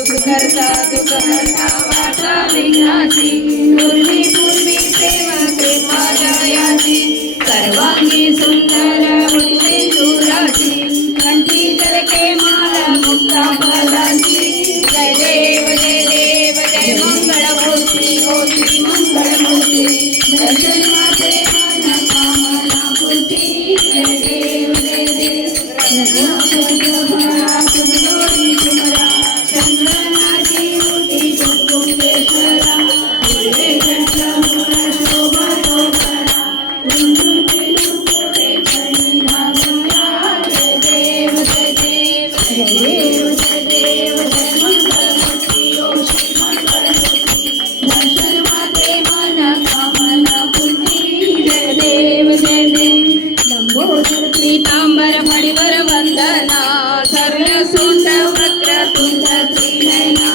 दुःख हरता वाटा विघ्नाची पूर्वी पूर्वी प्रेम प्रेमालयाची सर्वांगी सुंदर उठते तुराची कंठी झळके माला मुक्ता फलाची जय देव जय मंगळमूर्ती हो श्री मंगळमूर्ती दर्शन मात्रे मन कामना पूर्ती जय देव चंद्रनाची मूर्ती कुंकुमेश्वरा शोभा शोभरा जय देव जय देव जय देव जय देव जय मंगलमूर्ती ओ श्री मंगलमूर्ती दर्शन मात्रे मन कामना पूर्ती जय देव जय देव लंबोदर पीतांबर मणिवर वंदना सर्व सुंद वक्र तुंड त्रिनयना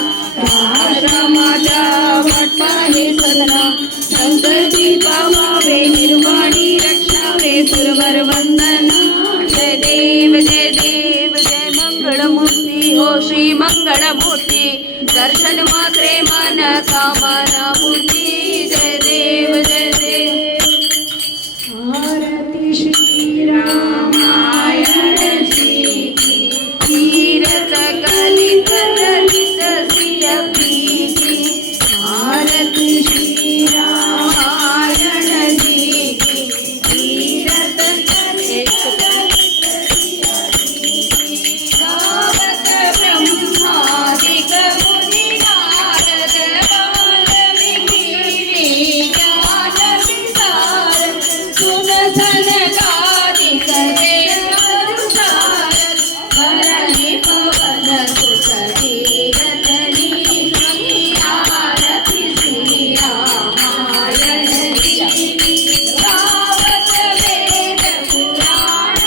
रामाच्या वाटपा हे सदना संकटी पावावे निर्वाणी रक्षावे सुरवर वंदना जय देव जय मंगळमूर्ती ओ श्री मंगळमूर्ती दर्शन मात्रे मन कामना पूर्ती जय देव जय देव आरती श्री रामायण जी की तीरथ कलित ललित सिय प्रीति आरती श्री रामायण जी की तीरथ कलित ललित सिय प्रीति गावत ब्रह्मादिक मुनि नारद वाल्मीकि ज्ञान विसार सुन सनकादिक देवरुसार भरणी पवन सुत कीरतनी आरती श्री रामायण जी गावत वेद पुराण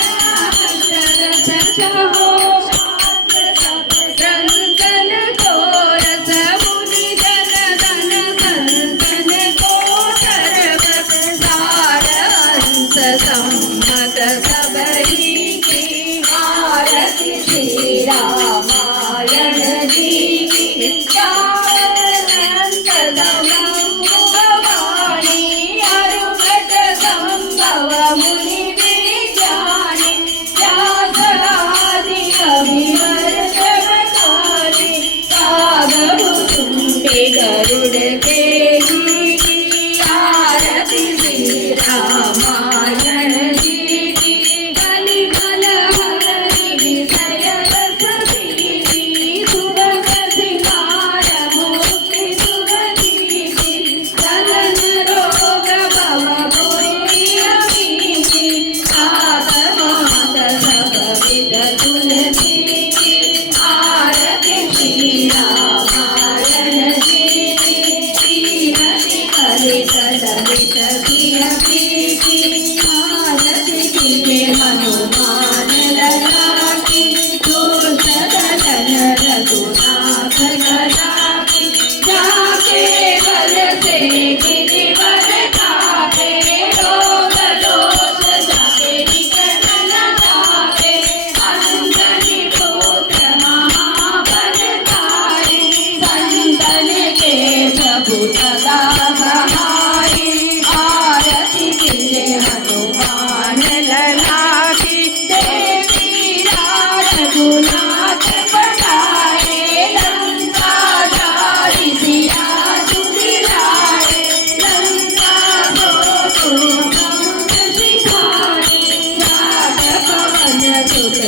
अष्टरथ हो रंजन चोरस मुनि जन धन संतन कोटरवत सार हंस सम्मत सबरी की आरती श्री रामायण जी की अनंत भवानी अरुगत संभव मुनि विज्ञानी व्यासादि कविवर चमत्कारी साधु सुंदे गरुड़ के की आरती श्री रामायण जी की कलिमल हरि विषय रस पीति सुगत सिंगार मुक्ति सुगति चलन रोग भव भोई अमीति सात मात सब विद तुलसी की आरती श्री रामायण जी की कलित ललित सिय प्रीति आरती कीजे हनुमान लला की दुष्ट दलन रघुनाथ कला की जाके बल से गिरिवर तापे रोग दोष जाके निकट न जापे अंजनी पुत्र महाबलधारी संतन के प्रभु सदा सहाय आरती कीजे हनुमान लला की देवी रघुनाथ पठाए लंका जारी सिया सुदिलाए लंका समुद्र सिखाए राघव पवन सुत